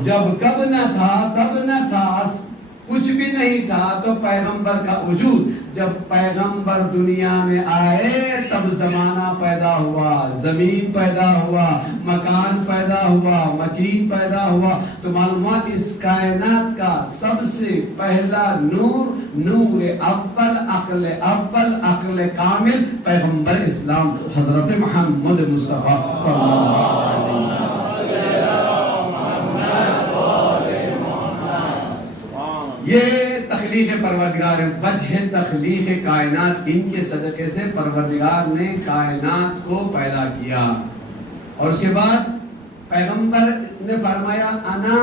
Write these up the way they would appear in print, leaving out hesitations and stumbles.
جب کب نہ تھا تب نہ تھا، کچھ بھی نہیں تھا تو پیغمبر کا وجود، جب پیغمبر دنیا میں آئے تب زمانہ پیدا ہوا، زمین پیدا ہوا، مکان پیدا ہوا، مکین پیدا ہوا۔ تو معلومات اس کائنات کا سب سے پہلا نور، نور اول، عقل کامل، پیغمبر اسلام حضرت محمد مصطفیٰ صلی اللہ علیہ وسلم۔ یہ تخلیق پروردگار ہے، وجہ تخلیق کائنات، ان کے صدقے سے پروردگار نے کائنات کو پیدا کیا۔ اور اس کے بعد پیغمبر نے فرمایا انا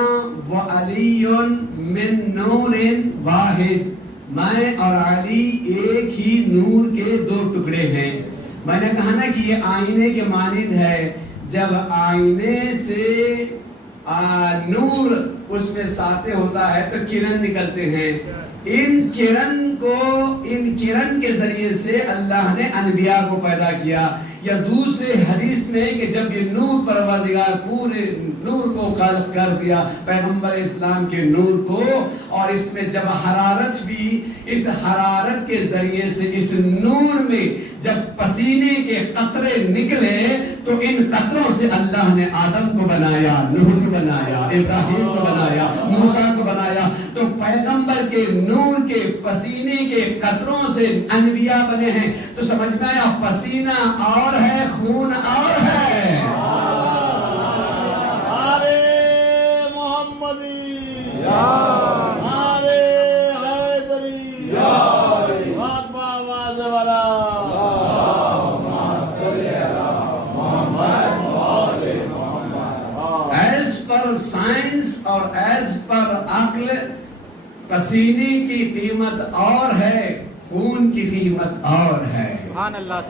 و علی من نور واحد، میں اور علی ایک ہی نور کے دو ٹکڑے ہیں۔ میں نے کہا نا کہ یہ آئینے کے مانند ہے، جب آئینے سے نور اس میں ساطع ہوتا ہے تو کرن نکلتے ہیں، ان کرن کے ذریعے سے اللہ نے انبیاء کو پیدا کیا۔ یا دوسرے حدیث میں کہ جب یہ نور پروردگار پورے نور کو خلق کر دیا، پیغمبر اسلام کے نور کو، اور اس میں جب حرارت بھی، اس حرارت کے ذریعے سے اس نور میں جب پسینے کے قطرے نکلے تو ان قطروں سے اللہ نے آدم کو بنایا، نوح کو بنایا، ابراہیم کو بنایا، موسیٰ کو بنایا۔ تو پیغمبر کے نور کے پسینے کے قطروں سے انبیاء بنے ہیں۔ تو سمجھ میں آیا، پسینہ اور ہے، خون اور ہے۔ نعرے محمدی، نعرے حیدری، فاطمہ آواز والا، ایز پر سائنس اور ایز پر عقل، پسینے کی قیمت اور ہے، خون کی قیمت اور ہے۔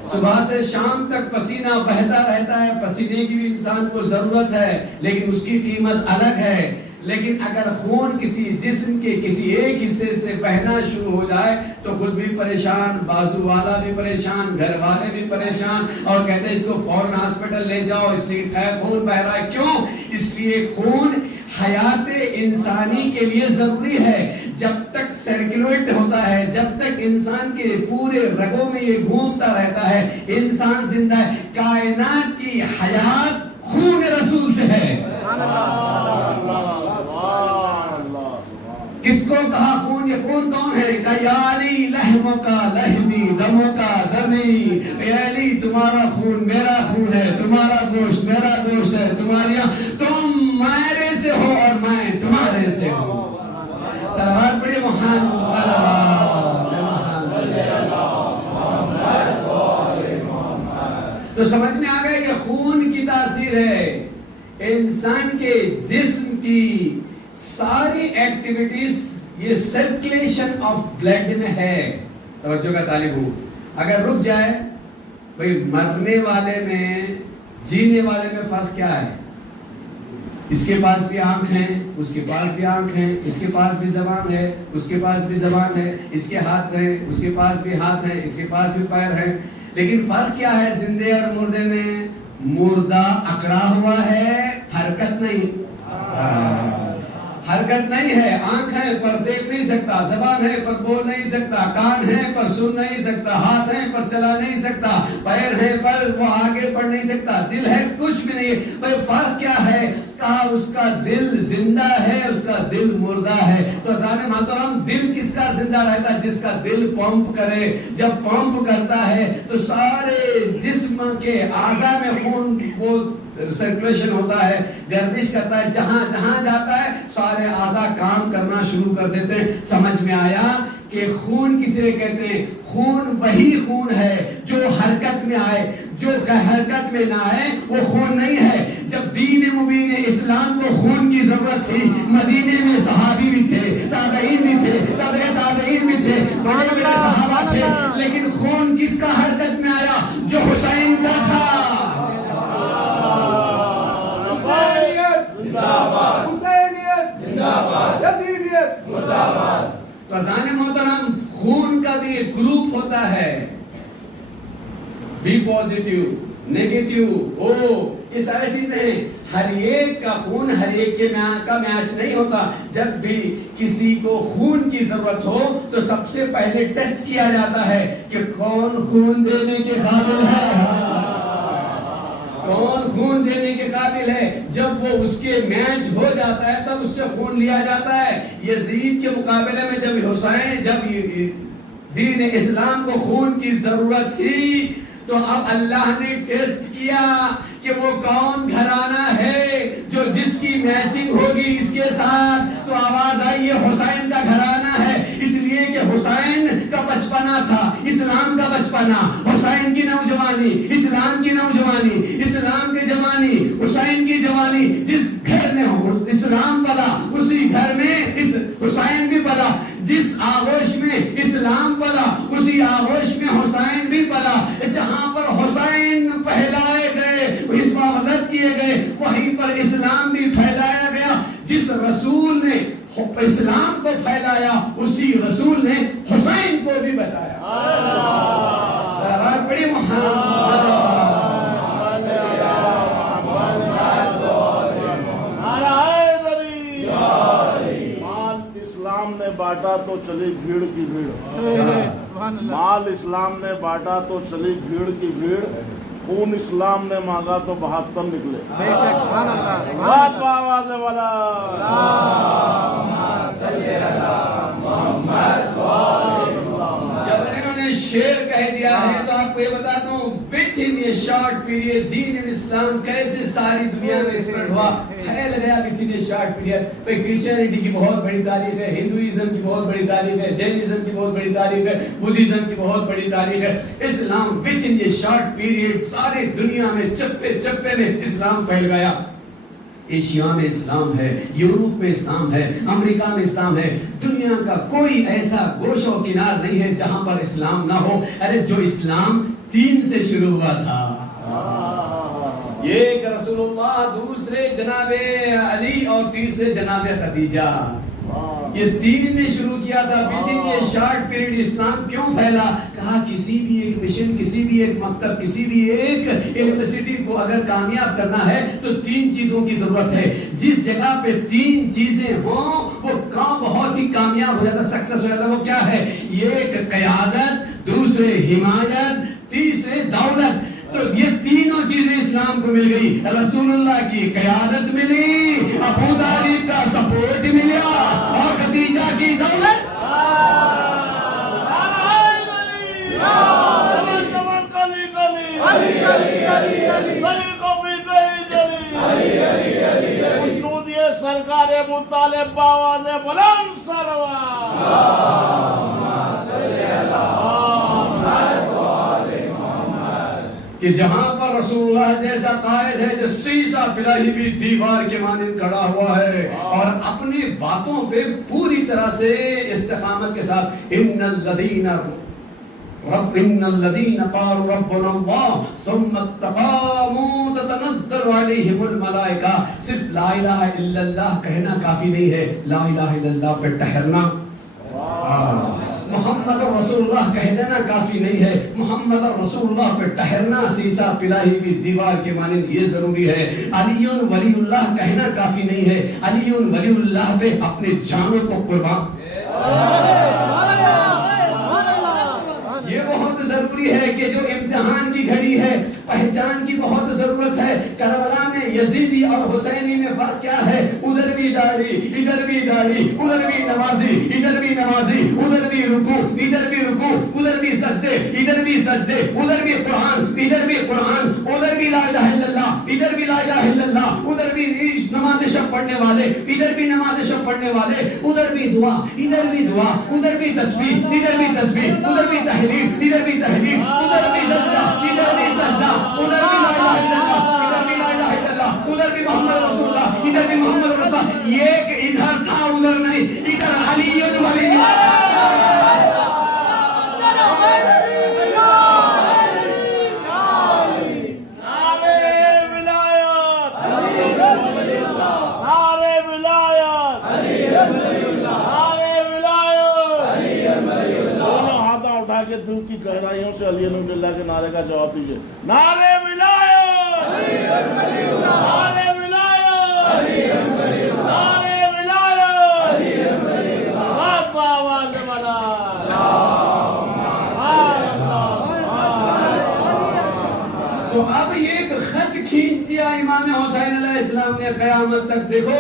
صبح سے شام تک پسینہ بہتا رہتا ہے، پسینے کی بھی انسان کو ضرورت ہے لیکن اس کی قیمت الگ ہے۔ لیکن اگر خون کسی جسم کے کسی ایک حصے سے بہنا شروع ہو جائے تو خود بھی پریشان، بازو والا بھی پریشان، گھر والے بھی پریشان، اور کہتے ہیں اس کو فوراً ہاسپٹل لے جاؤ، اس لیے خون بہ رہا ہے۔ کیوں؟ اس لیے خون حیات انسانی کے لیے ضروری ہے۔ جب تک سرکولیٹ ہوتا ہے، جب تک انسان کے پورے رگوں میں یہ گھومتا رہتا ہے، انسان زندہ ہے۔ کائنات کی حیات خون رسول سے ہے۔ کس کو کہا خون؟ یہ خون کون ہے؟ کہ یا علی لحموں کا لحمی، دموں کا دمی، اے علی تمہارا خون میرا خون ہے، تمہارا گوشت میرا گوشت ہے، تمہاریا تم میرے سے ہو اور میں تمہارے سے ہوں۔ صلوات پڑھیے محمد۔ تو سمجھ میں آ گئے یہ خون کی تاثیر ہے۔ انسان کے جسم کی ساری ایکٹیویٹیز یہ سرکولیشن آف بلڈ میں ہے۔ توجہ کا طالب ہوں، اگر رک جائے بھئی مرنے والے میں جینے والے میں فرق کیا ہے؟ اس کے پاس بھی آنکھ ہیں، اس کے پاس بھی آنکھ ہیں، اس کے پاس بھی زبان ہے، اس کے پاس بھی زبان ہے، اس کے ہاتھ ہیں، اس کے پاس بھی ہاتھ ہیں، اس کے پاس بھی پیر ہیں، لیکن فرق کیا ہے زندے اور مردے میں؟ مردہ اکڑا ہوا ہے، حرکت نہیں، حرکت نہیں ہے، آنکھ ہے پر دیکھ نہیں سکتا، زبان ہے پر بول نہیں سکتا، کان ہے پر سن نہیں سکتا، ہاتھ ہے پر چلا نہیں سکتا، پیر ہے پر وہ آگے بڑھ نہیں سکتا، دل ہے کچھ بھی نہیں۔ بھئی فرق کیا ہے؟ کہا اس کا دل زندہ ہے، اس کا دل مردہ ہے۔ تو عزیزان محترم، دل کس کا زندہ رہتا ہے؟ جس کا دل پمپ کرے۔ جب پمپ کرتا ہے تو سارے جسم کے اعضاء میں خون وہ سرکولیشن ہوتا ہے، گردش کرتا ہے، جہاں جہاں جاتا ہے سارے اعضاء کام کرنا شروع کر دیتے ہیں۔ سمجھ میں آیا کہ خون کسے کہتے ہیں؟ خون وہی خون ہے جو حرکت میں آئے، جو حرکت میں نہ آئے وہ خون نہیں ہے۔ جب دین مبین اسلام کو خون کی ضرورت تھی، مدینے میں صحابی بھی تھے، تابعین بھی تھے، تابع تابعین بھی تھے، بڑے بڑے صحابہ تھے، لیکن خون کس کا حرکت میں آیا؟ جو حسین کا تھا۔ تو عزیزان محترم، خون کا بھی ایک گروپ ہوتا ہے، بی پوزیٹیو، نیگیٹیو، او یہ ساری چیزیں ہیں. ہر ایک کا خون ہر ایک کے کا میچ نہیں ہوتا. جب بھی کسی کو خون کی ضرورت ہو تو سب سے پہلے ٹیسٹ کیا جاتا ہے کہ کون خون دینے کے قابل ہے، کون خون دینے کے قابل ہے. جب وہ اس کے میچ ہو جاتا ہے تب اس سے خون لیا جاتا ہے. یزید کے مقابلے میں جب حسین، جب دین اسلام کو خون کی ضرورت تھی تو اب اللہ نے ٹیسٹ کیا کہ وہ کون گھرانہ ہے جو جس کی میچنگ ہوگی اس کے ساتھ. تو آواز آئی یہ حسین کا گھرانہ ہے، اس لیے کہ حسین کا بچپنا تھا، اسلام کا بچپنا، حسین کی نوجوانی، اسلام کی نوجوانی، اسلام کی جوانی، حسین کی جوانی. جس گھر میں اسلام پلا اسی گھر میں حسین بھی پلا، جس آغوش میں اسلام پلا اسی آغوش میں حسین بھی پلا. جہاں پر حسین پہلائے گئے، حفاظت کیے گئے، وہیں پر اسلام بھی پھیلایا گیا. جس رسول نے اسلام کو پھیلایا اسی رسول نے حسین کو بھی بتایا. سلام بڑی اسلام نے بانٹا تو چلی بھیڑ کی بھیڑ، مال اسلام نے بانٹا تو چلی بھیڑ کی بھیڑ، خون اسلام نے مانگا تو 72 نکلے. بے شک. سبحان اللہ. بات آواز والا جب انہوں نے شعر کہہ دیا ہے تو آپ کو یہ بتاتا ہوں with in a short period دین اسلام کیسے ساری دنیا میں اسپریڈ ہوا، پھیل گیا with in a short period. Christianity کی بہت بڑی تاریخ ہے، ہندوازم کی بہت بڑی تاریخ ہے، جینزم کی بہت بڑی تاریخ ہے، بدھزم کی بہت بڑی تاریخ ہے. Islam with in a short period ساری دنیا میں چپے چپے میں اسلام پھیل گیا. ایشیا میں اسلام ہے، یورپ میں اسلام ہے، امریکہ میں اسلام ہے. دنیا کا کوئی ایسا گوش و کنار نہیں ہے جہاں پر اسلام نہ ہو. ارے جو اسلام 3 سے شروع ہوا تھا، ایک رسول اللہ، دوسرے جناب علی اور تیسرے جناب خدیجہ، یہ 3 نے شروع کیا تھا. یہ شارٹ پیریڈ اسلام کیوں پھیلا؟ کہا کسی بھی ایک مشن، کسی بھی ایک مکتب، کسی بھی ایک یونیورسٹی کو اگر کامیاب کرنا ہے تو 3 چیزوں کی ضرورت ہے. جس جگہ پہ 3 چیزیں ہوں وہ کام بہت ہی کامیاب ہو جاتا، سکسیس ہو جاتا. وہ کیا ہے؟ ایک قیادت، دوسرے حمایت، تیسرے دولت. تو یہ تینوں چیزیں اسلام کو مل گئی. رسول اللہ کی قیادت ملی، ابو طالب کا سپورٹ ملا اور خدیجہ کی دولت. سرکار ابو طالب باواز بلند سلوات. کہ جہاں پر رسول اللہ جیسا قائد ہے جو سیسا پلائی ہوئی دیوار کے مانند کھڑا ہوا ہے اور اپنی باتوں پہ پوری طرح سے استقامت کے ساتھ ان الذين قالوا ربنا الله ثم استقاموا تتنزل عليهم الملائكة. صرف لا الہ الا اللہ کہنا کافی نہیں ہے، لا الہ الا اللہ پہ ٹھہرنا، محمد رسول اللہ کہہ دینا کافی نہیں ہے، محمد رسول اللہ پہ ٹھہرنا سیسا پلائی ہوئی دیوار کے مانند یہ ضروری ہے. علی ولی اللہ کہنا کافی نہیں ہے، علی ولی اللہ پہ اپنے جانوں کو قربان. یہ بہت ضروری ہے کہ جو امتحان کی گھڑی ہے پہچان کی بہت ضرورت ہے. کربلا میں یزیدی اور حسینی میں فرق کیا ہے؟ ادھر بھی داڑھی، ادھر بھی داڑھی، ادھر بھی نمازی، ادھر بھی نمازی، ادھر بھی رکوع، ادھر بھی رکوع، ادھر بھی سجدے، ادھر بھی سجدے، ادھر بھی قرآن، ادھر بھی قرآن، ادھر بھی لا الہ الا اللہ، ادھر بھی لا الہ الا اللہ، ادھر بھی نماز شب پڑھنے والے، ادھر بھی نماز شب پڑھنے والے، ادھر بھی دعا، ادھر بھی دعا، ادھر بھی تسبیح، ادھر بھی تسبیح، ادھر بھی تحلیل، ادھر بھی تحلیل، ادھر بھی سجدہ، ادھر بھی سجدہ، ادھر بھی لا الہ الا اللہ، ادھر بھی لا الہ الا اللہ، ادھر بھی محمد رسول اللہ، ادھر بھی محمد رسول اللہ. ایک ادھر تھا ادھر نہیں، ادھر علی ولی دل کی گہرائیوں سے علی اللہ کے نعرے کا جواب دیجیے. نعرے ولایت، نعرہ ولایت، نعرہ ولایت، حق و آواز والا تو اب ایک خط کھینچ دیا امام حسین علیہ السلام نے قیامت تک. دیکھو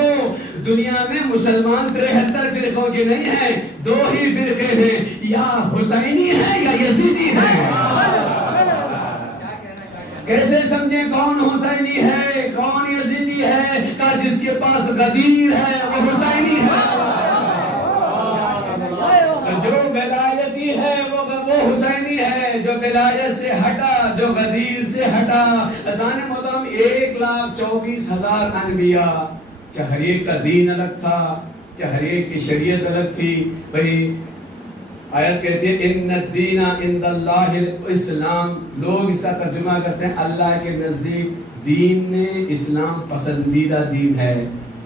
دنیا میں مسلمان 73 فرقوں کے نہیں ہیں، 2 ہی فرقے ہیں، یا حسینی ہیں یا یزیدی ہیں. کیسے سمجھیں کون حسینی ہے کون یزیدی ہے؟ کہ جس کے پاس غدیر ہے وہ حسینی ہے، جو ولایتی ہے وہ حسینی ہے، جو ولایت سے ہٹا، جو غدیر سے ہٹا. اذان محترم 1,24,000 انبیاء، کیا ہر ایک کا دین الگ تھا؟ کیا ہر ایک کی شریعت الگ تھی؟ بھئی آیت کہتی ہے ان الدین عند اللہ الاسلام. لوگ اس کا ترجمہ کرتے ہیں اللہ کے نزدیک دین میں اسلام پسندیدہ دین ہے.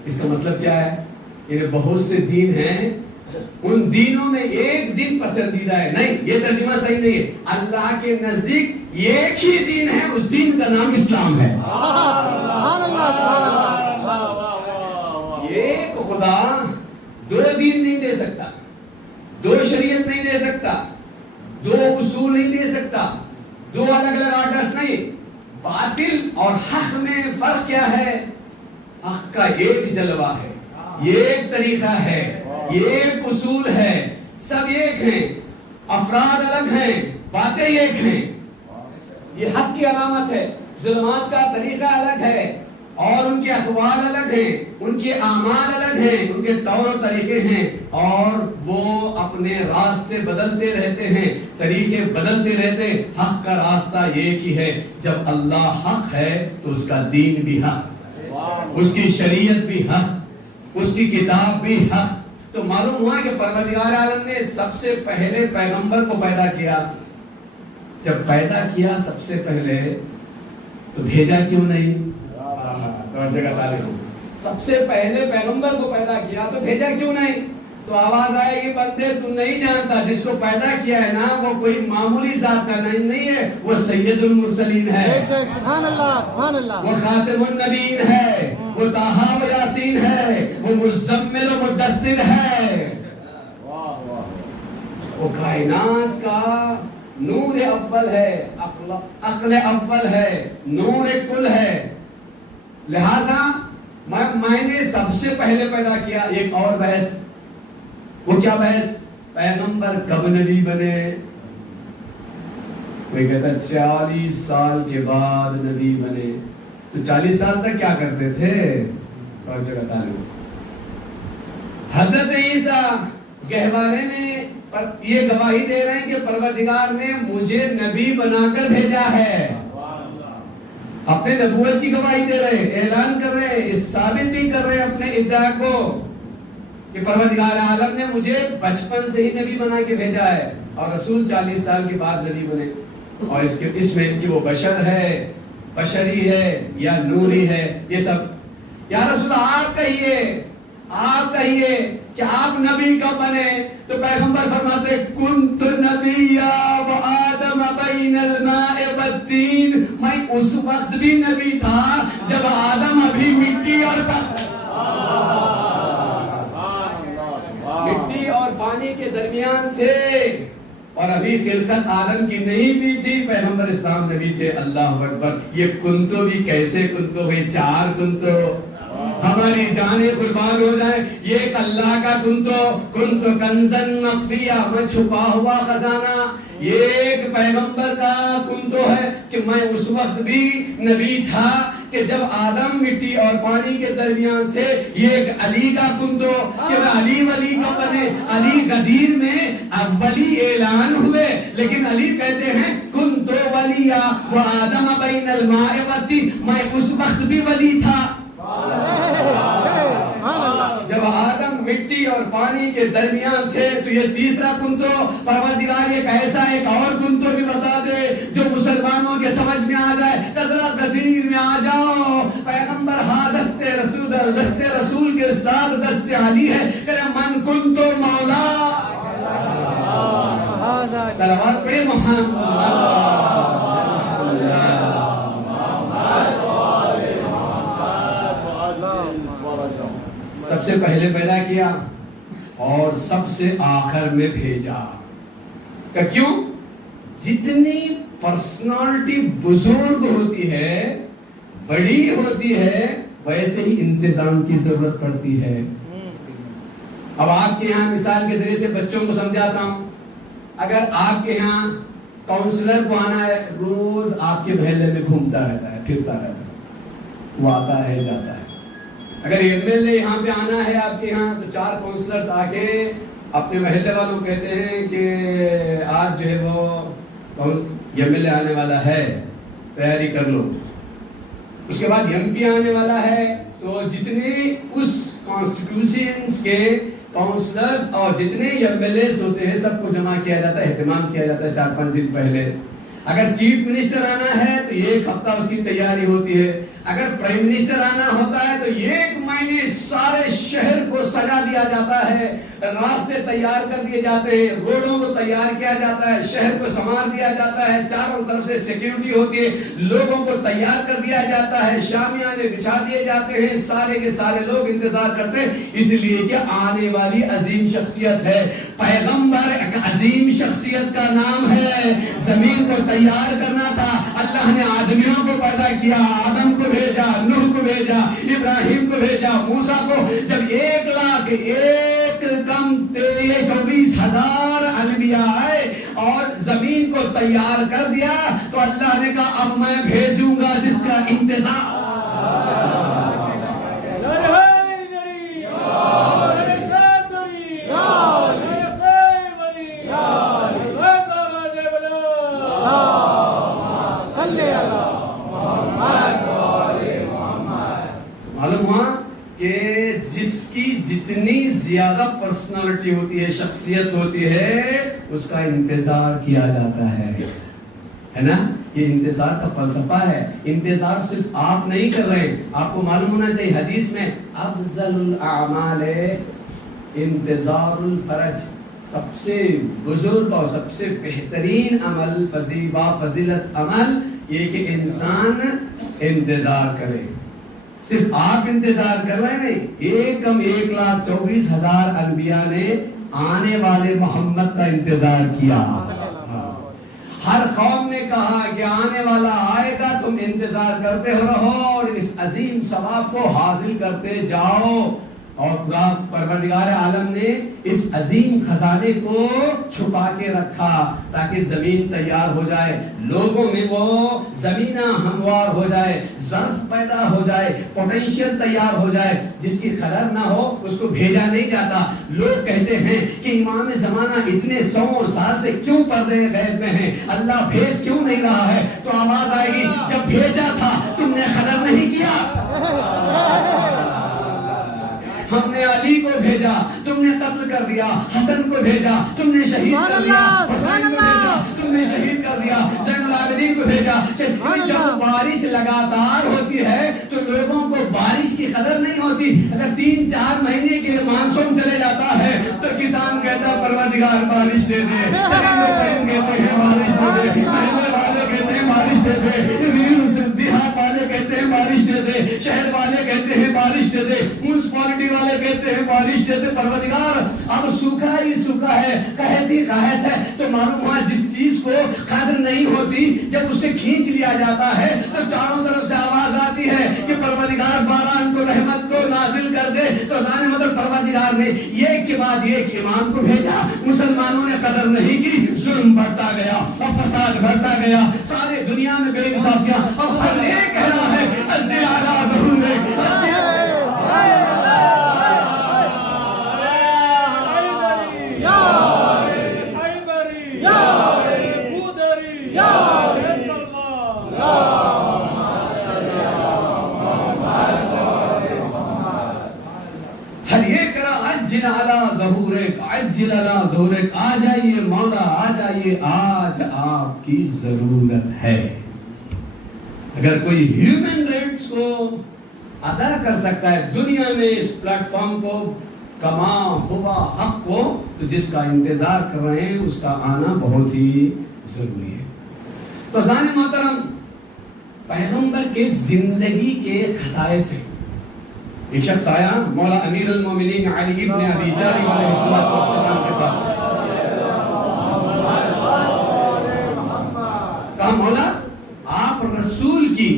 اس کا مطلب کیا ہے؟ یعنی بہت سے دین ہیں، ان دینوں میں ایک دین پسندیدہ ہے. نہیں، یہ ترجمہ صحیح نہیں ہے. اللہ کے نزدیک ایک ہی دین ہے، اس دین کا نام اسلام ہے. ایک خدا 2 دین نہیں دے سکتا، 2 شریعت نہیں دے سکتا، 2 اصول نہیں دے سکتا، 2 الگ الگ آرڈرز نہیں. باطل اور حق میں فرق کیا ہے؟ حق کا ایک جلوہ ہے، ایک طریقہ ہے، ایک اصول ہے، سب ایک ہیں، افراد الگ ہیں، باتیں ایک ہیں. یہ حق کی علامت ہے. ظلمات کا طریقہ الگ ہے اور ان کے اقوال الگ ہیں، ان کے اعمال الگ ہیں، ان کے طور و طریقے ہیں، اور وہ اپنے راستے بدلتے رہتے ہیں، طریقے بدلتے رہتے. حق کا راستہ ایک ہی ہے. جب اللہ حق ہے تو اس کا دین بھی حق، اس کی شریعت بھی حق، اس کی کتاب بھی حق. تو معلوم ہوا کہ پروردگار عالم نے سب سے پہلے پیغمبر کو پیدا کیا. جب پیدا کیا سب سے پہلے تو بھیجا کیوں نہیں؟ سب سے پہلے پیغمبر کو پیدا کیا تو بھیجا کیوں نہیں؟ تو آواز آئے گی بندے تو نہیں جانتا، جس کو پیدا کیا ہے نا وہ کوئی معمولی ذات کا نہیں ہے، وہ سید المرسلین ہے، سبحان اللہ سبحان اللہ، وہ خاتم النبیین ہے، وہ طٰہٰ و یاسین ہے، وہ مزمل و مدثر ہے. وہ کائنات کا نور اول ہے، عقل اول ہے، نور کل ہے. لہذا میں نے سب سے پہلے پیدا کیا. ایک اور بحث، وہ کیا بحث؟ پیغمبر کب نبی بنے؟ کوئی کہتا 40 سال کے بعد نبی بنے. تو 40 سال تک کیا کرتے تھے؟ اور جگہ تعلیم حضرت عیسیٰ گہوارے میں یہ گواہی دے رہے ہیں کہ پروردگار نے مجھے نبی بنا کر بھیجا ہے. اپنے نبوت کی گواہی دے رہے ہیں، اعلان کر رہے ہیں، اس ثابت بھی کر رہے ہیں اپنے ادعا کو کہ پروردگار عالم نے مجھے بچپن سے ہی نبی بنا کے بھیجا ہے. اور رسول 40 سال کے بعد نبی بنے. اور اس میں کہ وہ بشر ہے، بشری ہے یا نوری ہے، یہ سب. یا رسول آپ کہیے کہ آپ نبی کب بنے؟ تو پیغمبر فرماتے کنت نبیا و آدم بین الماء والطین. میں اس وقت بھی نبی تھا جب آدم ابھی مٹی اور پانی کے درمیان تھے، اور ابھی خلقت آدم کی نہیں بھی تھی، پیغمبر اسلام نبی تھے. اللہ اکبر. یہ کنتو بھی کیسے کنتو ہوئی؟ 4 کنتو. ہماری جانیں قربان ہو جائیں. یہ ایک اللہ کا کنتو کنزن مخفیہ، میں چھپا ہوا خزانہ. یہ ایک پیغمبر کا کنتو ہے کہ میں اس وقت بھی نبی تھا کہ جب آدم مٹی اور پانی کے درمیان تھے. یہ ایک علی کا کنتو کہ میں علی ولی کو بنے. علی غدیر میں اولی اعلان ہوئے، لیکن علی کہتے ہیں کنتو ولیہ و آدم بین الماء والطین. میں اس وقت بھی ولی تھا جب آدم مٹی اور پانی کے درمیان تھے. تو یہ تیسرا کنتو. پروردگار ایک ایسا ایک اور کنتو بھی بتا دے جو مسلمانوں کے سمجھ میں آ جائے. قدرہ قدیر میں آ جاؤ. پیغمبر ہاں دست رسول کے ساتھ دست علی ہے کہ من کنتو مولا. صلوات پڑھے محمد. سب سے پہلے پیدا کیا اور سب سے آخر میں بھیجا. کہ کیوں؟ جتنی پرسنالٹی بزرگ ہوتی ہے، بڑی ہوتی ہے، ویسے ہی انتظام کی ضرورت پڑتی ہے. اب آپ کے یہاں مثال کے ذریعے سے بچوں کو سمجھاتا ہوں. اگر آپ کے یہاں کاؤنسلر کو آنا ہے، روز آپ کے محلے میں گھومتا رہتا ہے، پھرتا رہتا ہے، وہ آتا ہے جاتا ہے. اگر ایم ایل اے یہاں پہ آنا ہے آپ کے یہاں تو 4 کاؤنسلرز آ کے اپنے محلے والوں کو کہتے ہیں کہ آج جو ہے وہ ایم ایل اے آنے والا ہے، تیاری کر لو. اس کے بعد ایم پی آنے والا ہے، تو جتنے اس کانسٹیٹیوشنز کے کاؤنسلرز اور جتنے ایم ایل ایز ہوتے ہیں سب کو جمع کیا جاتا ہے، اہتمام کیا جاتا ہے 4-5 دن پہلے. اگر چیف منسٹر آنا ہے تو 1 ہفتہ اس کی تیاری ہوتی ہے. اگر پرائم منسٹر آنا ہوتا ہے تو 1 مہینے سارے شہر کو سجا دیا جاتا ہے، راستے تیار کر دیے جاتے ہیں، روڈوں کو تیار کیا جاتا ہے، شہر کو سنوار دیا جاتا ہے، چاروں طرف سے سیکیورٹی ہوتی ہے، لوگوں کو تیار کر دیا جاتا ہے، شامیانے بچھا دیے جاتے ہیں. سارے کے سارے لوگ انتظار کرتے ہیں، اس لیے کہ آنے والی عظیم شخصیت ہے. پیغمبر ایک عظیم شخصیت کا نام ہے. زمین کو تیار کرنا تھا، اللہ نے آدمیوں کو پیدا کیا، آدم کو بھیجا، نوح کو بھیجا، ابراہیم کو بھیجا، موسیٰ کو. جب 1,24,000 انبیاء آئے اور زمین کو تیار کر دیا تو اللہ نے کہا اب میں بھیجوں گا جس کا انتظار. معلوم ہوا کہ جس کی جتنی زیادہ پرسنالٹی ہوتی ہے، شخصیت ہوتی ہے، اس کا انتظار کیا جاتا ہے نا. یہ انتظار کا فلسفہ ہے. انتظار صرف آپ نہیں کر رہے، آپ کو معلوم ہونا چاہیے حدیث میں افضل الاعمال انتظار الفرج. سب سے بزرگ اور سب سے بہترین عمل، فضیلت عمل یہ کہ انسان انتظار کرے. صرف آپ انتظار کر رہے نہیں، 1,24,000 انبیاء نے آنے والے محمد کا انتظار کیا. ہر قوم نے کہا کہ آنے والا آئے گا، تم انتظار کرتے رہو اور اس عظیم ثواب کو حاصل کرتے جاؤ. اور پروردگار عالم نے اس عظیم خزانے کو چھپا کے رکھا تاکہ زمین تیار ہو جائے، لوگوں میں وہ زمینہ ہموار ہو جائے، ظرف پیدا ہو جائے، پوٹینشیل تیار ہو جائے. جس کی خبر نہ ہو اس کو بھیجا نہیں جاتا. لوگ کہتے ہیں کہ امام زمانہ اتنے 100 سال سے کیوں پردے غیب میں ہیں، اللہ بھیج کیوں نہیں رہا ہے؟ تو آواز آئے گی جب بھیجا تھا تم نے خبر نہیں کیا. ہم نے علی کو بھیجا، تم نے قتل کر دیا. حسن کو بھیجا، تم نے شہید کر دیا. حسین کو بھیجا، تم نے شہید کر دیا. زین العابدین کو بھیجا. جب بارش لگاتار ہوتی ہے تو لوگوں کو بارش کی قدر نہیں ہوتی. اگر 3-4 مہینے کے لیے مانسون چلے جاتا ہے تو کسان کہتا ہے پروردگار بارش دے دے. کہتے ہیں بارش دے دے، محلے والے کہتے ہیں بارش دے دے، دیہات والے کہتے ہیں بارش دے دے، شہر والے کہتے ہیں بارش دے دے، میونسپلٹی والے کہتے ہیں بارش دے دے. پروردگار اب سوکھا ہی سوکھا ہے، قحط ہی قحط ہے. تو معلوم ہوا جس چیز کو قدر نہیں ہوتی جب اسے کھینچ لیا جاتا ہے تو چاروں طرف سے آواز آتی ہے کہ پروردگار باران کو، رحمت کو نازل کر دے. تو ظاہر مطلب پروردگار نے ایک کے بعد ایک امام کو بھیجا. مسلمانوں نے قدر نہیں کی، ظلم بڑھتا گیا اور فساد بڑھتا گیا، سارے دنیا میں بے انصافیاں. اب ہر ایک کہہ رہا ہے اجل علی ظہور ظہورک. آ جائیے مولا، آ جائیے، آج آپ کی ضرورت ہے. اگر کوئی ہیومن رائٹس کو ادا کر سکتا ہے دنیا میں اس پلیٹ فارم کو، کما ہوا حق کو، تو جس کا انتظار کر رہے ہیں اس کا آنا بہت ہی ضروری ہے. تو ذہن محترم، پیغمبر کے زندگی کے خصائص ہیں. ایک شخص آیا مولا امیر المومنین علی ابن ابی طالب علیہ السلام کے پاس، کہا مولا آپ رسول کی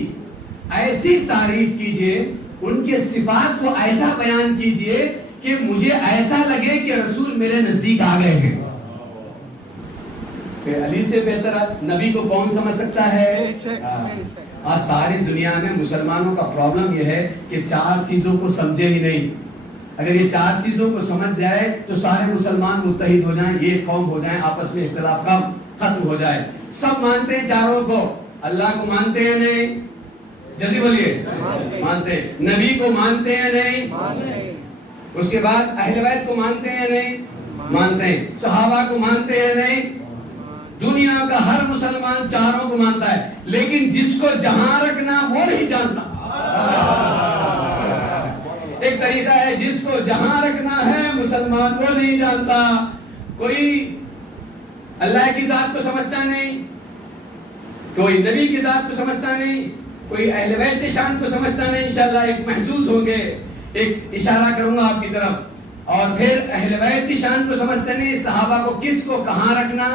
ایسی تعریف کیجئے، ان کے صفات کو ایسا بیان کیجئے کہ مجھے ایسا لگے کہ رسول میرے نزدیک آ گئے ہیں. کہ علی سے بہتر نبی کو کون سمجھ سکتا ہے؟ آج ساری دنیا میں مسلمانوں کا پرابلم یہ ہے کہ 4 چیزوں کو سمجھے ہی نہیں. اگر یہ 4 چیزوں کو سمجھ جائے تو سارے مسلمان متحد ہو جائیں، ایک قوم ہو جائیں، آپس میں اختلاف کا ختم ہو جائے. سب مانتے ہیں چاروں کو، اللہ کو مانتے ہیں نہیں؟ جلدی بولیے. مانتے. نبی کو مانتے ہیں نہیں؟ اس کے بعد اہل بیت کو مانتے ہیں نہیں؟ مانتے ہیں. صحابہ کو مانتے ہیں نہیں؟ دنیا کا ہر مسلمان چاروں کو مانتا ہے، لیکن جس کو جہاں رکھنا وہ نہیں جانتا. ایک طریقہ ہے جس کو جہاں رکھنا ہے مسلمان وہ نہیں جانتا. کوئی اللہ کی ذات کو سمجھتا نہیں، کوئی نبی کی ذات کو سمجھتا نہیں، کوئی اہل بیت کی شان کو سمجھتا نہیں. انشاءاللہ ایک محسوس ہوں گے، ایک اشارہ کروں گا آپ کی طرف. اور پھر اہل بیت کی شان کو سمجھتے نہیں، صحابہ کو کس کو کہاں رکھنا.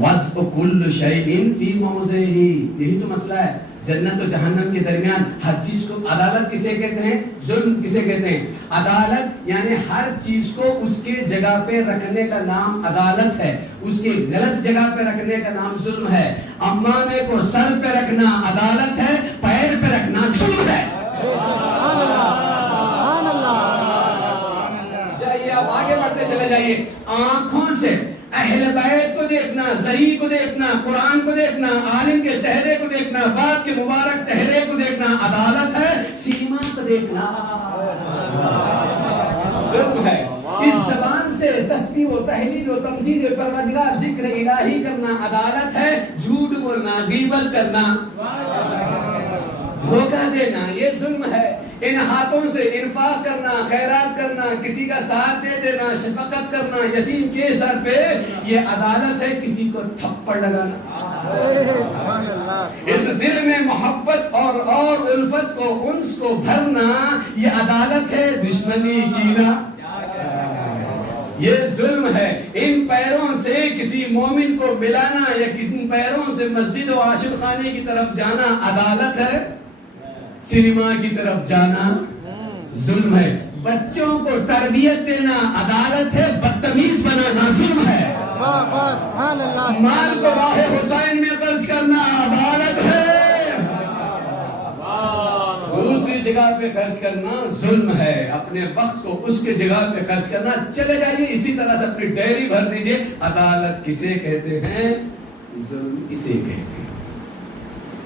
وَاسْقُ كُلُّ شَيْءٍ فِي مَوْضِعِهِ، یہی تو مسئلہ ہے. جنت و جہنم کے درمیان ہر چیز کو عدالت کسے کہتے ہیں؟ ظلم کسے کہتے ہیں؟ عدالت یعنی ہر چیز کو اس کے جگہ پہ رکھنے کا نام عدالت ہے، اس کے غلط جگہ پہ رکھنے کا نام ظلم ہے. امامے کو سر پہ رکھنا عدالت ہے، پیر پہ رکھنا ظلم ہے. جائیے آپ آگے بڑھتے چلے جائیے. آنکھوں سے اہل بیت کو دیکھنا، ذہی کو دیکھنا، قرآن کو دیکھنا، عالم کے چہرے کو دیکھنا، باپ کے مبارک چہرے کو دیکھنا عدالت ہے. سیما کو دیکھنا ظلم ہے. اس زبان سے تسبیح و تحلیل و تمجید و پروردگار ذکر الہی کرنا عدالت ہے. جھوٹ بولنا، غیبت کرنا، دھوکہ دینا یہ ظلم ہے. ان ہاتھوں سے انفاق کرنا، خیرات کرنا، کسی کا ساتھ دے دینا، شفقت کرنا یتیم کے سر پہ، یہ عدالت ہے. کسی کو تھپڑ لگانا، اس دل میں محبت اور الفت کو، انس کو بھرنا، یہ عدالت ہے. دشمنی کینہ یہ ظلم ہے. ان پیروں سے کسی مومن کو ملانا یا کسی پیروں سے مسجد و عاشق خانے کی طرف جانا عدالت ہے. سینما کی طرف جانا ظلم ہے. بچوں کو تربیت دینا عدالت ہے، بدتمیز بنانا ظلم ہے. مال کو راہ حسین میں خرچ کرنا عدالت ہے، دوسری جگہ پہ خرچ کرنا ظلم ہے. اپنے وقت کو اس کے جگہ پہ خرچ کرنا. چلے جائیے اسی طرح سے اپنی ڈائری بھر دیجئے. عدالت کسے کہتے ہیں؟ ظلم اسے کہتے ہیں.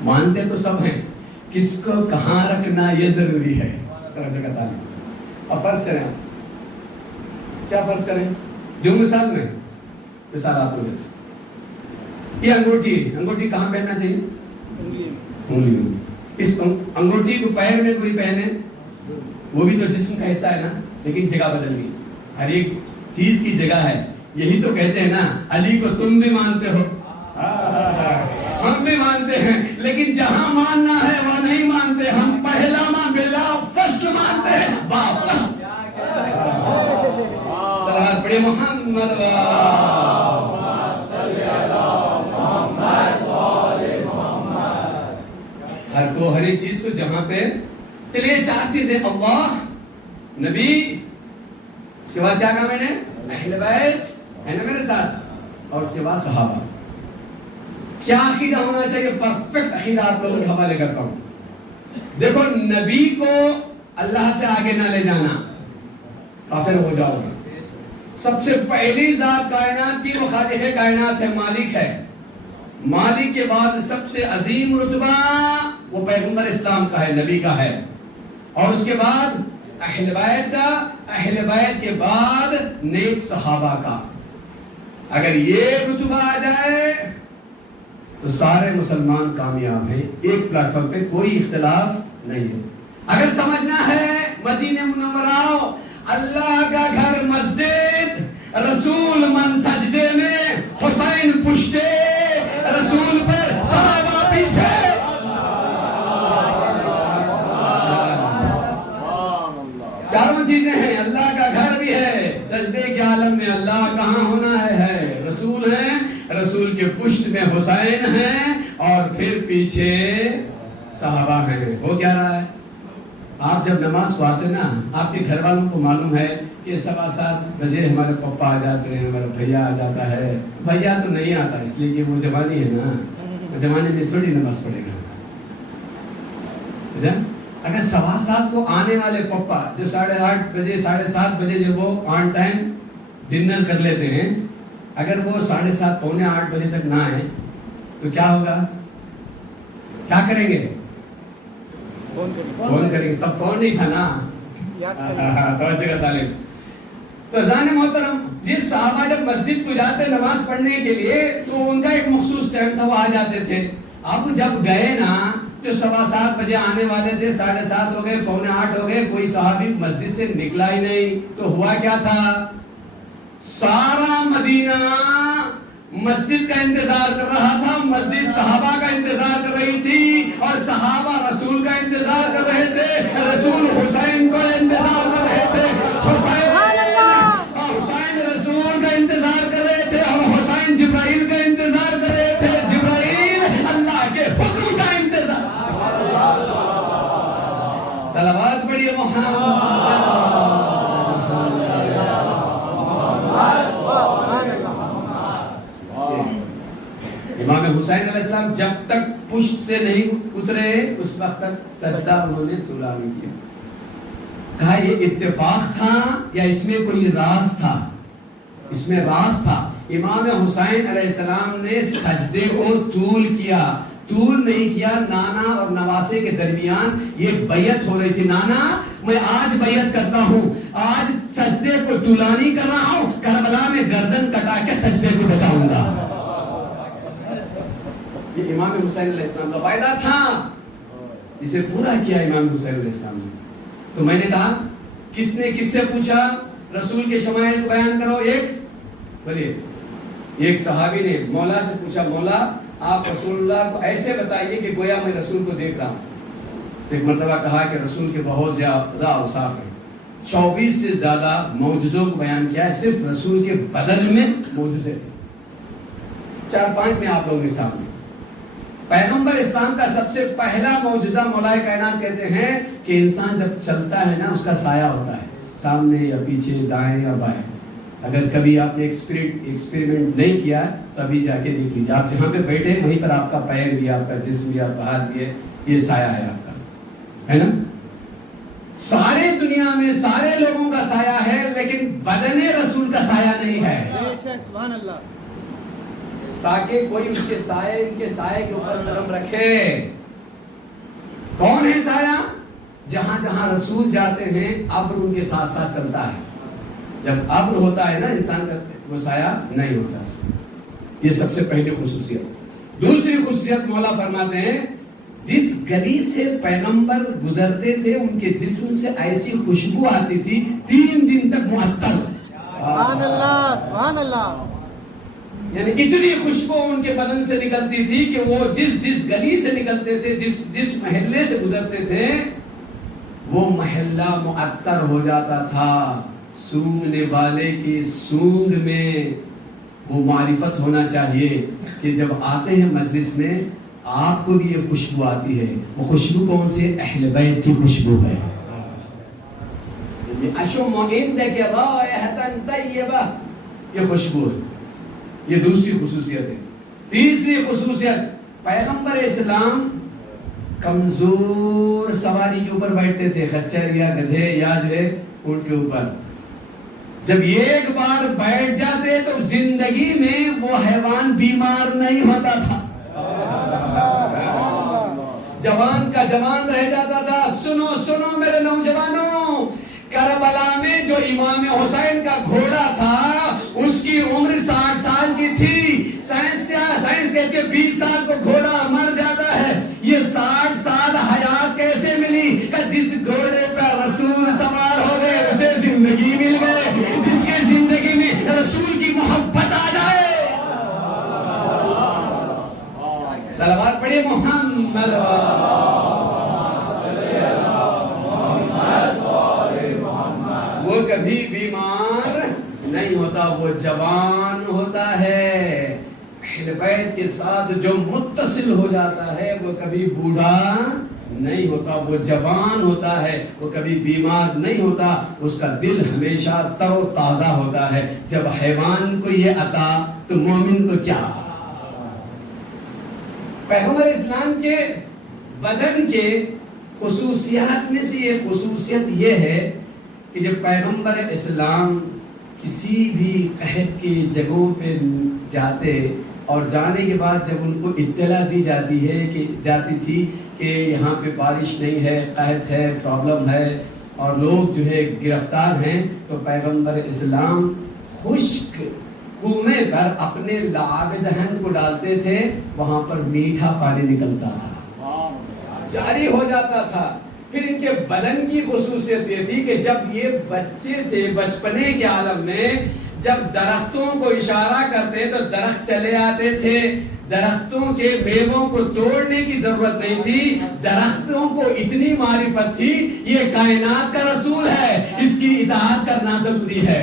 مانتے تو سب ہیں، کس کو کہاں رکھنا یہ ضروری ہے. توجہ کا تعلیم. اب فرض کریں، کیا فرض کریں؟ جو مثال میں مثال آپ کو دیتے، یہ انگوٹھی کہاں پہننا چاہیے؟ انگلی. اس انگوٹھی کو پیر میں کوئی پہنے، وہ بھی تو جسم کا حصہ ہے نا، لیکن جگہ بدل گئی. ہر ایک چیز کی جگہ ہے. یہی تو کہتے ہیں نا، علی کو تم بھی مانتے ہو، ہم بھی مانتے ہیں، لیکن جہاں ماننا ہے وہ نہیں مانتے. ہم پہلا بلا فصل مانتے ہیں. سلامات پڑھیے محمد ہر ایک چیز کو جہاں پہ. چلیے 4 چیزیں، اللہ، نبی، اس کے بعد کیا کہا میں نے؟ اہل بیت ہے نا میرے ساتھ، اور اس کے بعد صحابہ. کیا عقیدہ ہونا چاہیے؟ پرفیکٹ عقیدہ آپ لوگوں کے حوالے کرتا ہوں. دیکھو، نبی کو اللہ سے آگے نہ لے جانا، کافر ہو جاؤ گے. سب سے پہلی ذات کائنات کی وہ خالق کائنات ہے، مالک ہے. مالک کے بعد سب سے عظیم رتبہ وہ پیغمبر اسلام کا ہے، نبی کا ہے. اور اس کے بعد اہل بیت کا، اہل بیت کے بعد نیک صحابہ کا. اگر یہ رتبہ آ جائے تو سارے مسلمان کامیاب ہیں. ایک پلیٹ فارم پہ کوئی اختلاف نہیں ہے. اگر سمجھنا ہے مدینہ منورہ اللہ کا گھر مسجد، رسول من سجدے میں، حسین پشتے رسول پر، صحابہ پیچھے. پشت میں حسین ہیں اور پھر پیچھے صحابہ ہیں. ہو کیا رہا ہے؟ آپ جب نماز کو آتے نا، آپ کے گھر والوں کو معلوم ہے کہ 7:15 بجے ہمارے پپا آ جاتے ہیں، ہمارا بھیا آ جاتا ہے. بھیا تو نہیں آتا اس لیے کہ وہ جوانی ہے نا، جوانی میں تھوڑی نماز پڑھے گا. اگر 7:15 کو آنے والے پپا جو 8:30 بجے 7:30 بجے جو وہ آن ٹائم ڈنر کر لیتے ہیں، اگر وہ 7:30 پونے 8 بجے تک نہ آئے تو کیا ہوگا؟ کیا کریں گے؟ فون کریں گے. تب فون نہیں تھا نا. توجہ کا تعلیم. تو ذہن محترم، جس صحابہ جب مسجد کو جاتے نماز پڑھنے کے لیے تو ان کا ایک مخصوص ٹائم تھا، وہ آ جاتے تھے. اب جب گئے نا، جو 7:15 بجے آنے والے تھے 7:30 ہو گئے، پونے 8 ہو گئے، کوئی صحابی مسجد سے نکلا ہی نہیں. تو ہوا کیا تھا؟ سارا مدینہ مسجد کا انتظار کر رہا تھا، مسجد صحابہ کا انتظار کر رہی تھی، اور صحابہ رسول کا انتظار کر رہے تھے، رسول حسین کو انتظار کر رہے تھے، حسین رسول کا انتظار کر رہے تھے، اور حسین جبرائیل کا انتظار کر رہے تھے، جبرائیل اللہ کے حکم کا انتظار. صلوات پڑھیے امام حسین علیہ السلام جب تک پشت سے نہیں اترے اس وقت تک سجدہ انہوں نے طولا نہیں کیا. کہا یہ اتفاق تھا یا اس میں کوئی راز تھا؟ اس میں راز تھا. امام حسین علیہ السلام نے سجدے کو طول کیا، طول نہیں کیا. نانا اور نواسے کے درمیان یہ بیعت ہو رہی تھی. نانا میں آج بیعت کرتا ہوں، آج سجدے کو طولا نہیں کر رہا ہوں، کربلا میں گردن کٹا کے سجدے کو بچاؤں گا. یہ امام حسین علیہ السلام کا وعدہ تھا، جسے پورا کیا امام حسین علیہ السلام نے. تو میں نے کہا کس نے کس سے پوچھا رسول کے شمائل کو بیان کرو؟ بولیے ایک صحابی نے مولا سے پوچھا، مولا آپ رسول اللہ کو ایسے بتائیے کہ گویا میں رسول کو دیکھ رہا ہوں. تو ایک مرتبہ کہا کہ رسول کے بہت زیادہ اوصاف ہیں، 24 سے زیادہ معجزوں کو بیان کیا ہے. صرف رسول کے بدن میں معجزے تھے. 4-5 میں آپ لوگوں کے سامنے. پیغمبر اسلام کا سب سے پہلا معجزہ مولا کائنات کہتے ہیں کہ انسان جب چلتا ہے نا، اس کا سایہ ہوتا ہے سامنے یا پیچھے، دائیں یا بائیں. اگر کبھی آپ نے ایکسپیریمنٹ نہیں کیا تو ابھی جا کے دیکھ لیجیے. آپ جہاں پہ بیٹھے وہیں پر آپ کا پیر بھی، آپ کا جسم بھی، آپ کا ہاتھ بھی ہے، یہ سایہ ہے آپ کا، ہے نا. سارے دنیا میں سارے لوگوں کا سایہ ہے، لیکن بدن رسول کا سایہ نہیں ہے. سبحان اللہ. تاکہ کوئی اس کے سائے، ان کے سائے کے اوپر قدم رکھے. کون ہے سایہ؟ جہاں جہاں رسول جاتے ہیں ابر ان کے ساتھ ساتھ چلتا ہے. جب ابر ہوتا ہے نا انسان کا، وہ سایہ نہیں ہوتا. یہ سب سے پہلی خصوصیت. دوسری خصوصیت مولا فرماتے ہیں جس گلی سے پیغمبر گزرتے تھے ان کے جسم سے ایسی خوشبو آتی تھی 3 دن تک معطل. سبحان اللہ سبحان اللہ. یعنی اتنی خوشبو ان کے بدن سے نکلتی تھی کہ وہ جس گلی سے نکلتے تھے، جس محلے سے گزرتے تھے، وہ محلہ معطر ہو جاتا تھا. سونگنے والے کی سونگ میں وہ معرفت ہونا چاہیے کہ جب آتے ہیں مجلس میں آپ کو بھی یہ خوشبو آتی ہے. وہ خوشبو کون سی؟ اہل بیت کی خوشبو ہے. اشم عندک رائحۃ طیبہ، یہ خوشبو ہے. یہ دوسری خصوصیت ہے. تیسری خصوصیت، پیغمبر اسلام کمزور سواری کے اوپر بیٹھتے تھے، خچر یا گدھے یا جو ہے اونٹ کے اوپر. جب ایک بار بیٹھ جاتے تو زندگی میں وہ حیوان بیمار نہیں ہوتا تھا. جوان کا جوان رہ جاتا تھا. سنو سنو میرے نوجوانوں، کربلا میں جو امام حسین کا گھوڑا تھا اس کی عمر 60 سال کی تھی. سائنس کہتے ہیں 20 سال کو گھوڑا مر جاتا ہے. یہ 60 سال حیات کیسے ملی؟ کہ جس گھوڑے پر رسول سوار ہو گئے اسے زندگی مل گئے. جس کے زندگی میں رسول کی محبت آ جائے. صلوات پڑھیے محمد. وہ کبھی بیمار نہیں ہوتا، وہ جوان ہوتا ہے. اہل بیت کے ساتھ جو متصل ہو جاتا ہے وہ کبھی بوڑھا نہیں ہوتا، وہ جوان ہوتا ہے، وہ کبھی بیمار نہیں ہوتا، اس کا دل ہمیشہ تر و تازہ ہوتا ہے۔ جب حیوان کو یہ عطا تو مومن کو کیا؟ پیغمبر اسلام کے بدن کے خصوصیات میں سے یہ خصوصیت یہ ہے کہ جب پیغمبر اسلام کسی بھی قحط کی جگہوں پہ جاتے اور جانے کے بعد جب ان کو اطلاع دی جاتی تھی کہ یہاں پہ بارش نہیں ہے، قحط ہے، پرابلم ہے اور لوگ جو ہے گرفتار ہیں، تو پیغمبر اسلام خشک کنویں پر اپنے لعاب دہن کو ڈالتے تھے، وہاں پر میٹھا پانی نکلتا تھا، جاری ہو جاتا تھا۔ پھر ان کے بدن کی خصوصیت یہ تھی کہ جب یہ بچے تھے بچپنے کے عالم میں، جب درختوں کو اشارہ کرتے تو درخت چلے آتے تھے، درختوں کے میووں کو توڑنے کی ضرورت نہیں تھی، درختوں کو اتنی معرفت تھی یہ کائنات کا رسول ہے، اس کی اطاعت کرنا ضروری ہے۔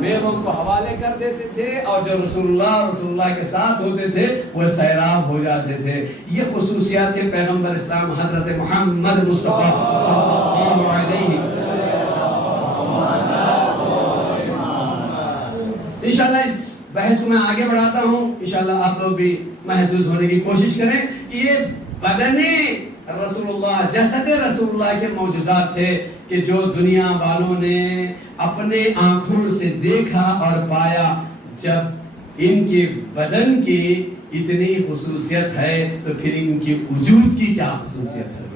میووں کو حوالے کر دیتے تھے اور جو رسول اللہ کے ساتھ ہوتے تھے وہ سیراب ہو جاتے تھے۔ یہ خصوصیات ہیں پیغمبر اسلام حضرت محمد مصطفیٰ صلی اللہ علیہ انشاءاللہ اس بحث کو میں آگے بڑھاتا ہوں، انشاءاللہ آپ لوگ بھی محسوس ہونے کی کوشش کریں کہ یہ بدن رسول اللہ، جسد رسول اللہ کے معجزات تھے کہ جو دنیا والوں نے اپنے آنکھوں سے دیکھا اور پایا۔ جب ان کے بدن کی اتنی خصوصیت ہے تو پھر ان کی وجود کی کیا خصوصیت ہوگی،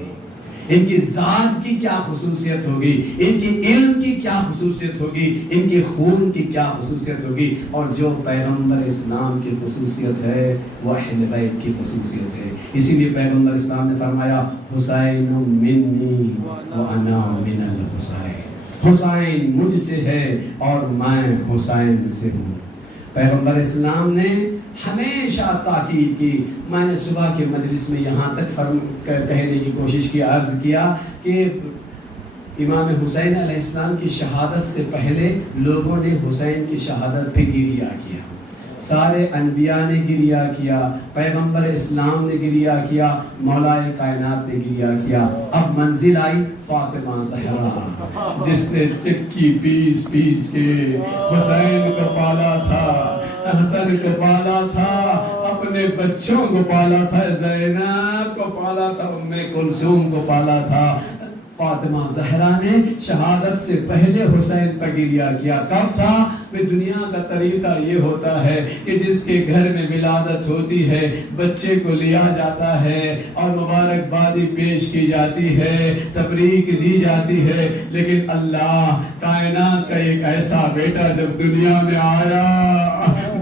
ان کی ذات کی کیا خصوصیت ہوگی، ان کی علم کی کیا خصوصیت ہوگی، ان کے خون کی کیا خصوصیت ہوگی۔ اور جو پیغمبر اسلام کی خصوصیت ہے وہ اہل بیت کی خصوصیت ہے۔ اسی لیے پیغمبر اسلام نے فرمایا حسین منی وانا من الحسین، حسین مجھ سے ہے اور میں حسین سے ہوں۔ پیغمبر اسلام نے ہمیشہ تاکید کی۔ میں نے صبح کے مجلس میں یہاں تک کہنے کی کوشش کی، عرض کیا کہ امام حسین علیہ السلام کی شہادت سے پہلے لوگوں نے حسین کی شہادت پہ گریہ کیا، سارے انبیاء نے گریہ کیا، پیغمبر اسلام نے گریہ کیا، مولا کائنات نے گریہ کیا۔ اب منزل آئی فاطمہ زہرا جس نے چکی پیس پیس کے حسین کو پالا تھا، حسن کو پالا تھا، اپنے بچوں کو پالا تھا، زینب کو پالا تھا، ام کلثوم کو پالا تھا۔ فاطمہ زہرا نے شہادت سے پہلے حسین پر گریہ کیا۔ کب تھا؟ کہ دنیا کا طریقہ یہ ہوتا ہے کہ جس کے گھر میں ولادت ہوتی ہے بچے کو لیا جاتا ہے اور مبارکبادی پیش کی جاتی ہے، تبریک دی جاتی ہے، لیکن اللہ کائنات کا ایک ایسا بیٹا جب دنیا میں آیا،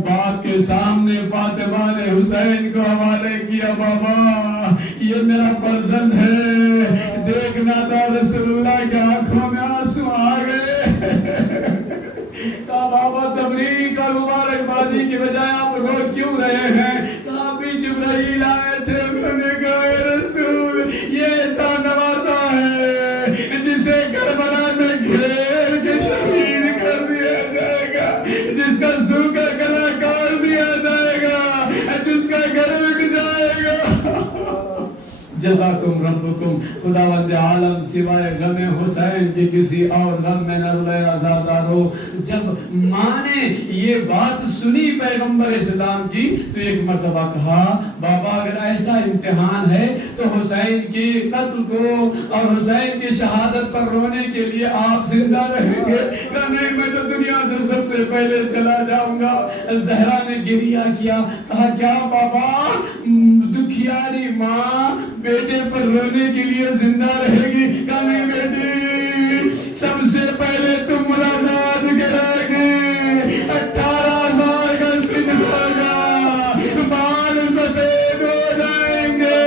باپ کے سامنے فاطمہ نے حسین کو حوالے کیا، بابا یہ میرا فرزند ہے، دیکھنا تھا رسول اللہ کے آنکھوں میں آنسو آ گئے۔ کہا بابا تبریک اور مبارکبادی کی بجائے آپ لوگ کیوں رہے ہیں؟ کہا بھی جبرائیل آئے تھے، انہوں نے کہا اے رسول یہ ایسا نوازا ہے جسے کربلا میں گھیر کے شہید کر دیا جائے گا، جس کا سو کا گلا کاٹ دیا جائے گا، جس کا گھر اٹھ جائے گا۔ جزاکم ربکم، خداوند عالم سوائے غم حسین کی کسی اور غم میں نہ رلے آزادارو۔ جب ماں نے یہ بات سنی پیغمبر اسلام کی تو ایک مرتبہ کہا بابا اگر ایسا امتحان ہے تو حسین کی قتل کو اور حسین کی شہادت پر رونے کے لیے آپ زندہ رہیں گے؟ کہا نہیں میں تو دنیا سے سب سے پہلے چلا جاؤں گا۔ زہرا نے گریہ کیا، کہا کیا بابا دکھیاری ماں بیٹے پر رونے کے لیے زندہ رہے گی؟ کہا نہیں بیٹی سب سے پہلے تم ملاقات کرے گی، 18 سال کا سن ہوگا، بال سفید ہو جائیں گے،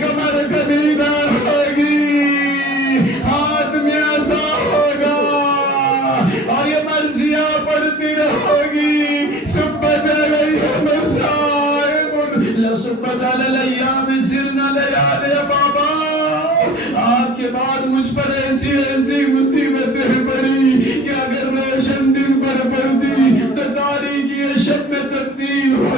کمر خمیدہ ہوگی، ہاتھ میں عصا ہوگا اور یہ مرضیاں پڑھتی رہوگی، سبت علیہم صائم لو سبت علی الایام سرنا لیالِ بابا۔ آپ کے بعد مجھ پر ایسی ایسی مصیبتیں پڑی کہ اگر روشن دن پر پڑتی تو تاریکی شب میں تبدیل ہو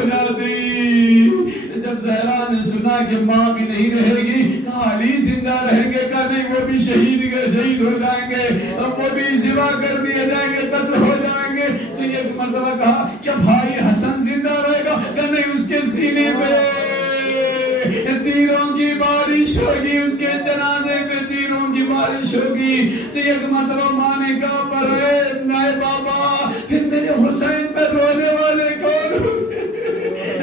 کر دیے جائیں گے، قتل ہو جائیں گے۔ تو ایک مرتبہ کہا کیا بھائی حسن زندہ رہے گا؟ کہ نہیں، اس کے سینے پہ تیروں کی بارش ہوگی، اس کے جنازے پہ تیروں کی بارش ہوگی۔ تو ایک مرتبہ ماں نے کہا پر اے نائے بابا، پھر میرے حسین پہ رونے والے کون ہوں گے؟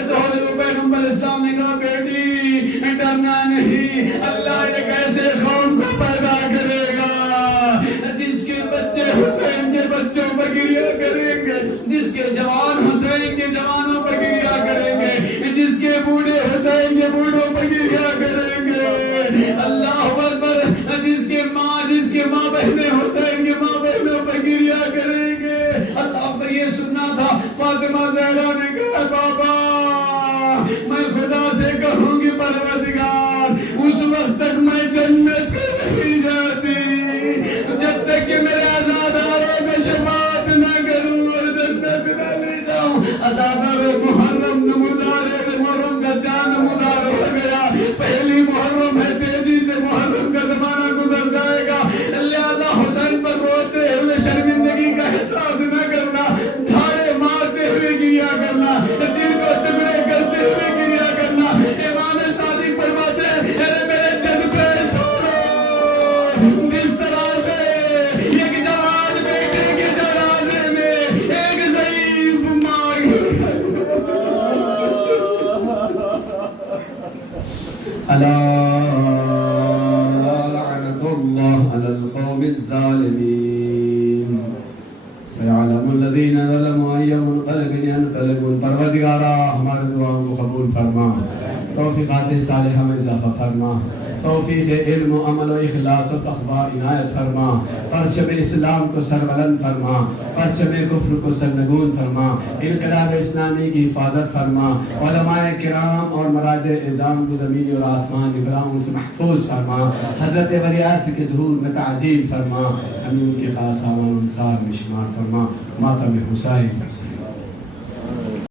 تو حضرت پیغمبر اسلام نے کہا بیٹی ڈرنا نہیں، اللہ ایک ایسے قوم کو پیدا کرے گا جس کے بچے حسین کے بچوں پر گریا کریں گے، جس کے جوان حسین کے جوانوں پر گریا کریں گے، جس کے بوڑھے حسین کے بوڑھوں پر گریا کریں گے۔ اللہ اکبر، جس کے ماں بہنیں حسین کے ماں بہنوں پر گریا کریں گے۔ اللہ اکبر، یہ سننا تھا۔ فاطمہ زہرا نے کہا بابا میں خدا سے کہوں گی پروردگار اس وقت تک میں جنت کو نہیں جاتی جب تک کہ میرے عزاداروں میں شفاعت نہ کروں اور جنت نہ لے جاؤں۔ عزاداروں محرم نمودار ہے، محرم کا چاند نمودار ہو گیا، پہلی محرم ہے، تیزی سے محرم کا زمانہ گزر جائے گا، لہذا حسین پر روتے ہوئے شرمندگی کا احساس نہ کرنا، دھاڑے مارتے ہوئے گریا کرنا، دل کو ٹکڑے کرتے ہوئے گریا کرنا۔ امام صادق فرماتے ہیں اے میرے جد پہ سنو، جس طرح سے ایک جوان بیٹے کے جنازے میں ایک ضعیف ماں الا لعنت اللہ علی القوم الظالمین سيعلم الذين ظلموا أي منقلب ينقلبون۔ پروردگارا ہمارے دعاؤں کو قبول فرما، توفیقات صالحہ میں اضافہ فرما، توفیق علم و عمل و اخلاص و تقوی عنایت فرما، پرچم اسلام کو سربلند فرما، پرچم کفر کو سرنگون فرما، انقلاب اسلامی کی حفاظت فرما، علماء کرام اور مراجع اعظام کو زمین اور آسمان ابراہیم سے محفوظ فرما، حضرت ولی عصر کے ظہور میں تعجیل فرما، ہمیں ان کے خاص اعوان انصار میں شمار فرما، ماتم حسین